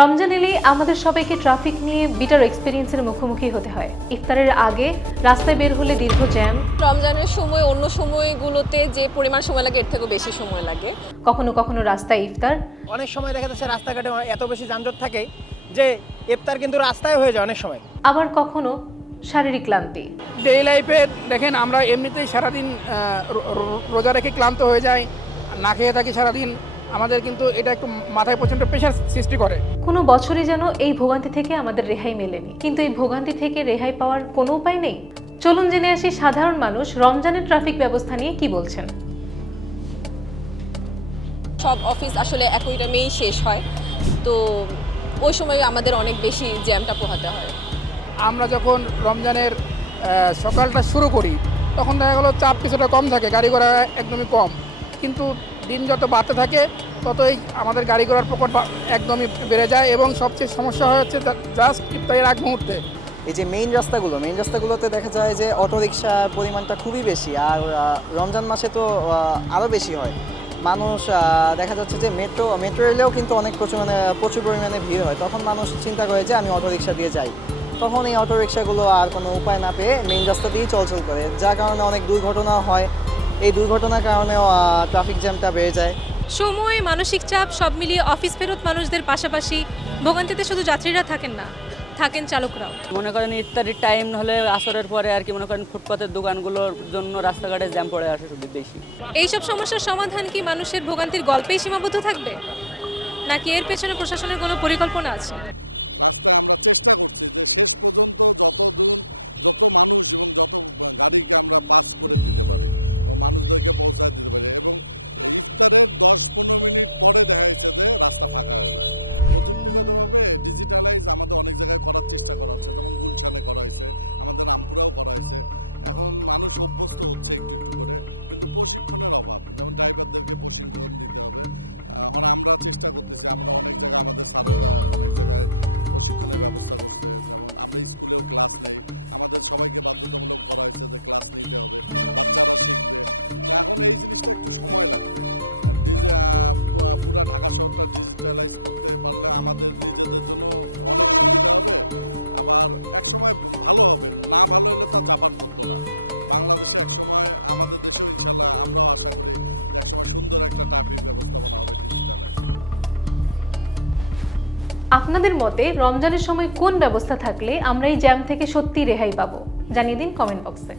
রমজান এলেই আমাদের সবাইকে ট্রাফিক নিয়ে বিটার এক্সপেরিয়েন্সের মুখোমুখি হতে হয়। ইফতারের আগে রাস্তায় বের হলে দীর্ঘ জ্যাম, রমজানের সময় অন্য সময়গুলোতে যে পরিমাণ সময় লাগে এর থেকেও বেশি সময় লাগে। কখনো কখনো রাস্তায় ইফতার, অনেক সময় দেখা যাচ্ছে রাস্তাঘাটে এত বেশি যানজট থাকে যে ইফতার কিন্তু রাস্তায় হয়ে যায় অনেক সময়। আবার কখনো শারীরিক ক্লান্তি। ডেইলি লাইফে দেখেন আমরা এমনিতেই সারাদিন রোজা রেখে ক্লান্ত হয়ে যাই, না খেয়ে থাকি সারাদিন। আমাদের কিন্তু এটা একটু মাথায় প্রচণ্ড প্রেশার সৃষ্টি করে। কোনো বছরই যেন এই ভোগান্তি থেকে আমাদের রেহাই মেলেনি, কিন্তু এই ভোগান্তি থেকে রেহাই পাওয়ার কোনো উপায় নেই। চলুন জেনে আসি সাধারণ মানুষ রমজানের ট্রাফিক ব্যবস্থা নিয়ে কি বলছেন। সব অফিস আসলে একই টাইমেই শেষ হয়, তো ওই সময় আমাদের অনেক বেশি জ্যামটা পোহাতে হয়। আমরা যখন রমজানের সকালটা শুরু করি তখন দেখা গেলো চাপ কিছুটা কম থাকে, গাড়ি ঘোড়া একদমই কম, কিন্তু দিন যত বাড়তে থাকে ততই আমাদের গাড়ি ঘোড়ার প্রকট একদমই বেড়ে যায় এবং সবচেয়ে সমস্যা হচ্ছে জাস্ট ইফতারের আগ মুহূর্তে। এই যে মেইন রাস্তাগুলোতে দেখা যায় যে অটোরিকশার পরিমাণটা খুবই বেশি, আর রমজান মাসে তো আরও বেশি হয়। মানুষ দেখা যাচ্ছে যে মেট্রো রেলেও কিন্তু প্রচুর পরিমাণে ভিড় হয়। তখন মানুষ চিন্তা করে যে আমি অটোরিকশা দিয়ে যাই, তখন এই অটোরিকশাগুলো আর কোনো উপায় না পেয়ে মেইন রাস্তা দিয়েই চলাচল করে, যার কারণে অনেক দুর্ঘটনা হয়। এই দুর্ঘটনার কারণেও ট্রাফিক জ্যামটা বেড়ে যায়। সময়, মানসিক চাপ সব মিলিয়ে অফিস ফেরত মানুষদের পাশাপাশি ভোগান্তিতে শুধু যাত্রীরা থাকেন না, থাকেন চালকরাও। মনে করেন ইফতারির টাইম হলে আসরের পরে আর কি মনে করেন ফুটপাতের দোকানগুলোর জন্য রাস্তাঘাটে জ্যাম পড়ে আসে শুধু বেশি। এইসব সমস্যার সমাধান কি মানুষের ভোগান্তির গল্পেই সীমাবদ্ধ থাকবে, নাকি এর পেছনে প্রশাসনের কোনো পরিকল্পনা আছে? আপনাদের মতে রমজানের সময় কোন ব্যবস্থা থাকলে আমরা এই জ্যাম থেকে সত্যি রেহাই পাবো? জানিয়ে দিন কমেন্ট বক্সে।